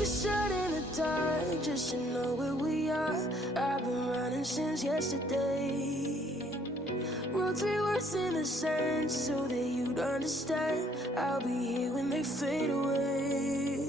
a shot in the dark just to know where we are. I've been running since yesterday. Wrote 3 words in the sand so that you'd understand. I'll be here when they fade away.